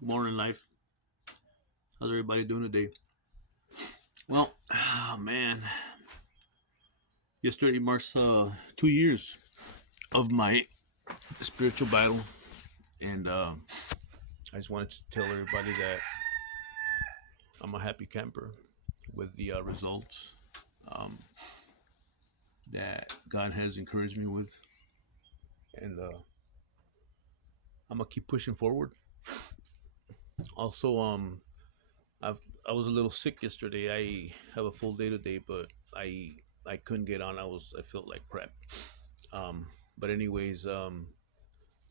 Good morning, life. How's everybody doing today? Well, man, yesterday marks 2 years of my spiritual battle, and I just wanted to tell everybody that I'm a happy camper with the results um, that God has encouraged me with, and I'm gonna keep pushing forward. Also, I've I was a little sick yesterday. I have a full day today, but I couldn't get on. I felt like crap. Um, but anyways, I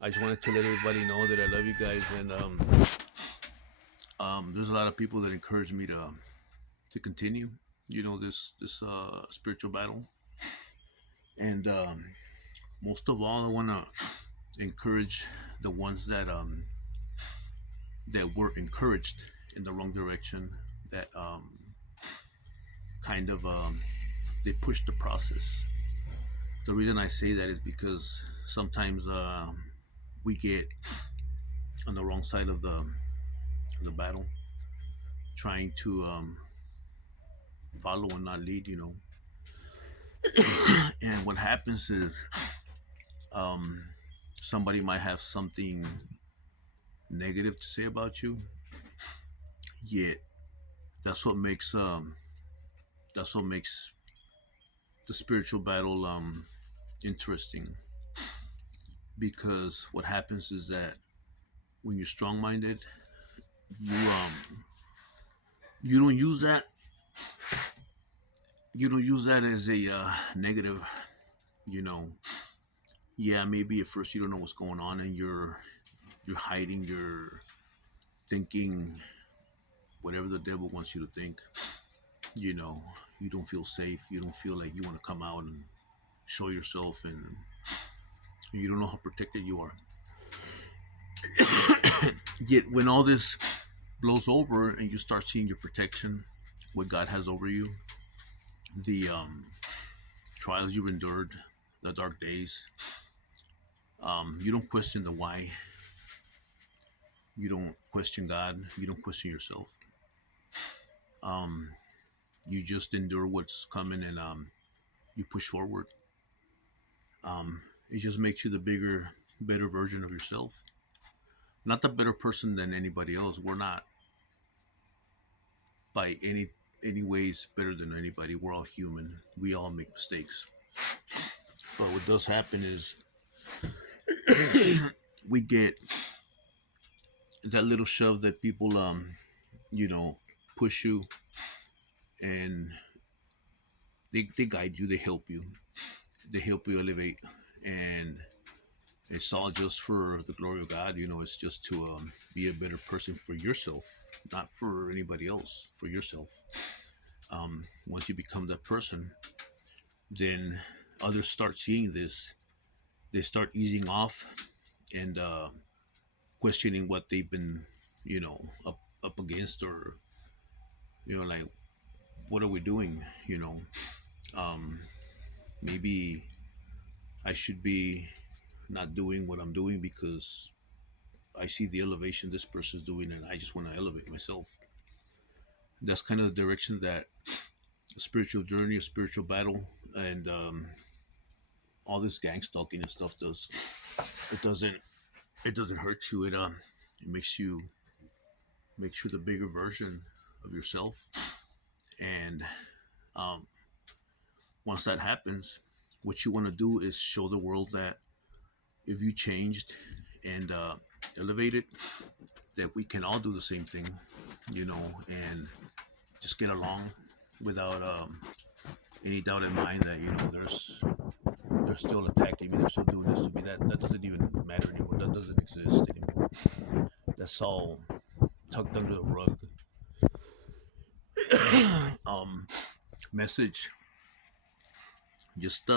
just wanted to let everybody know that I love you guys, and there's a lot of people that encourage me to continue. This spiritual battle, and most of all, I want to encourage the ones that were encouraged in the wrong direction, that kind of they pushed the process. The reason I say that is because sometimes we get on the wrong side of the battle, trying to follow and not lead. And what happens is um, somebody might have something negative to say about you, yet that's what makes that's what makes the spiritual battle interesting. Because what happens is that when you're strong-minded, you don't use that you don't use that as a negative. You know, yeah, maybe at first you don't know what's going on, and you're hiding, you're thinking whatever the devil wants you to think. you know you don't feel safe, you don't feel like you want to come out and show yourself, and you don't know how protected you are. Yet when all this blows over and you start seeing your protection, what God has over you, the trials you've endured, the dark days, you don't question the why, you don't question God, you don't question yourself. um, you just endure what's coming, and you push forward. It just makes you the bigger, better version of yourself. Not the better person than anybody else. We're not by any ways better than anybody. We're all human. We all make mistakes. But what does happen is we get that little shove that people you know push you, and they guide you, they help you elevate, and it's all just for the glory of God. It's just to be a better person for yourself, not for anybody else, for yourself. Once you become that person, then others start seeing this. They start easing off and questioning what they've been, up against, or like, what are we doing? Um, Maybe I should be not doing what I'm doing because I see the elevation this person's doing, and I just want to elevate myself. That's kind of the direction that a spiritual journey, a spiritual battle, and all this gang stalking and stuff does. It doesn't. It doesn't hurt you. It makes you the bigger version of yourself. And um, once that happens, what you want to do is show the world that if you changed and elevated, that we can all do the same thing, and just get along without any doubt in mind that they're still attacking me, they're still doing this to me. That doesn't even matter anymore. That doesn't exist anymore. That's all tucked under the rug. um, Message. Just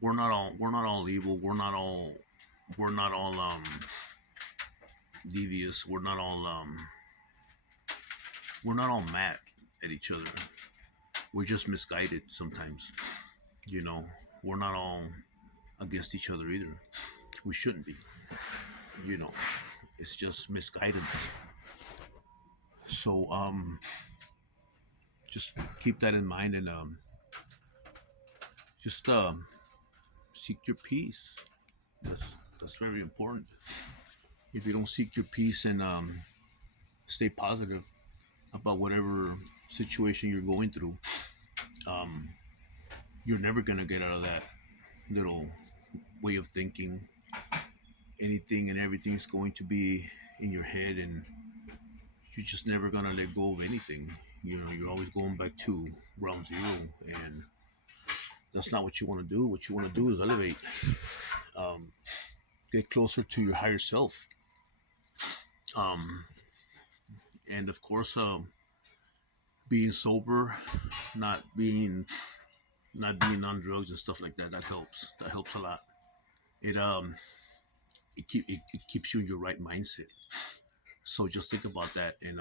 we're not all evil. We're not all devious. We're not all mad at each other. We're just misguided sometimes. You know, we're not all against each other either. We shouldn't be. You know, It's just misguidance. So just keep that in mind, and just seek your peace. That's very important. If you don't seek your peace and stay positive about whatever situation you're going through, um, you're never gonna get out of that little way of thinking. Anything and everything is going to be in your head, and you're just never gonna let go of anything. You know, you're always going back to ground zero, and that's not what you want to do. What you want to do is elevate, um, get closer to your higher self, um, and of course, being sober, not being on drugs and stuff like that. That helps. That helps a lot. It it keeps you in your right mindset. So just think about that, and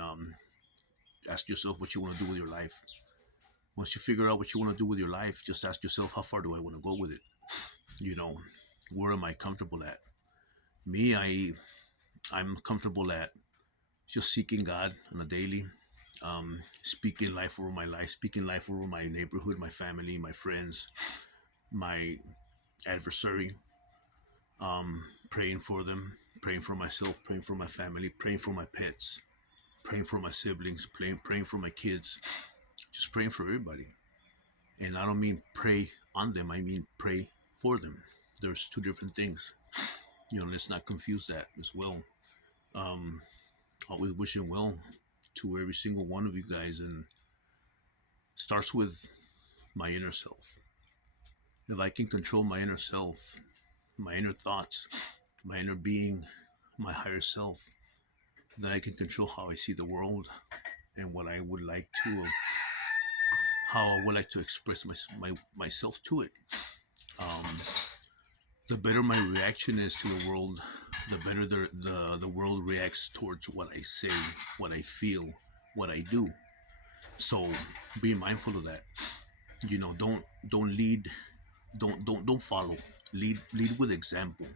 ask yourself what you want to do with your life. Once you figure out what you want to do with your life, just ask yourself, how far do I want to go with it? You know, where am I comfortable at? Me, I'm comfortable at just seeking God on a daily, speaking life over my life, speaking life over my neighborhood, my family, my friends, my adversary, praying for them, praying for myself, praying for my family, praying for my pets, praying for my siblings, praying for my kids, just praying for everybody. And I don't mean pray on them, I mean pray for them. There's two different things. You know, let's not confuse that as well. Um, Always wishing well to every single one of you guys, and starts with my inner self. If I can control my inner self, my inner thoughts, my inner being, my higher self, then I can control how I see the world and what I would like to, how I would like to express myself to it. Um, the better my reaction is to the world, the better the world reacts towards what I say, what I feel, what I do. So be mindful of that. You know, don't lead, don't follow. Lead with example.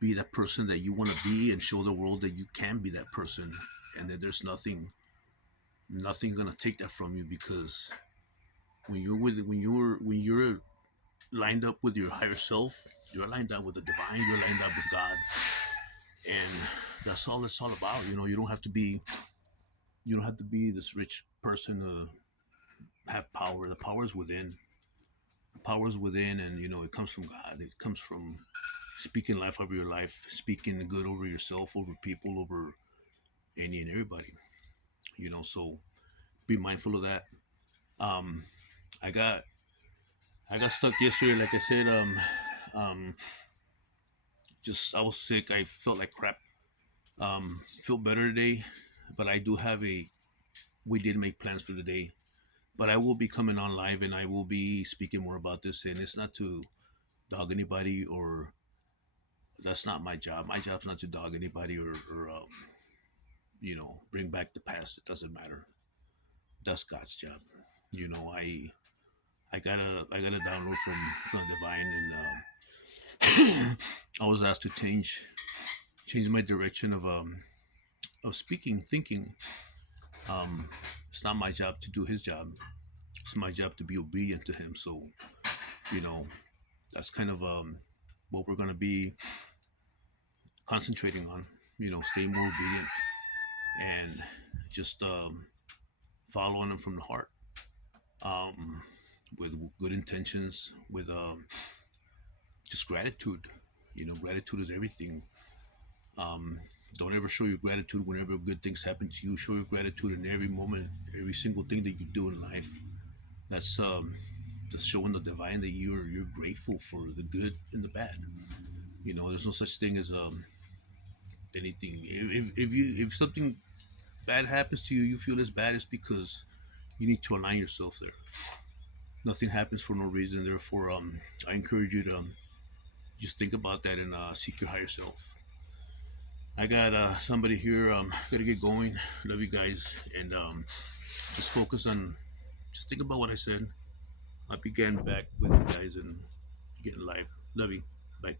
Be that person that you want to be, and show the world that you can be that person, and that there's nothing gonna take that from you, because when you're lined up with your higher self, you're lined up with the divine, you're lined up with God, and that's all it's all about. You know, you don't have to be this rich person to have power. The power is within. The power is within, and you know it comes from God. It comes from speaking life over your life, speaking good over yourself, over people, over any and everybody. You know, so be mindful of that. Um, I got I got stuck yesterday, like I said. Um, just I was sick. I felt like crap. Feel better today, but I do have a. We did make plans for the day, but I will be coming on live, and I will be speaking more about this. And it's not to dog anybody, or that's not my job. My job's not to dog anybody, or you know, bring back the past. It doesn't matter. That's God's job. You know, I got a download from divine, and I was asked to change my direction of speaking, thinking. It's not my job to do his job. It's my job to be obedient to him. So, you know, that's kind of what we're gonna be concentrating on. You know, stay more obedient, and just following him from the heart, um, with good intentions, with just gratitude. You know, gratitude is everything. Um, don't ever show your gratitude whenever good things happen to you. Show your gratitude in every moment, every single thing that you do in life. That's just showing the divine that you're grateful for the good and the bad. You know, there's no such thing as anything. If something bad happens to you, you feel as bad, it's because you need to align yourself there. Nothing happens for no reason. Therefore, I encourage you to just think about that, and seek your higher self. I got somebody here. Gotta get going. Love you guys, and just focus on. Just think about what I said. I'll be getting back with you guys and getting live. Love you. Bye.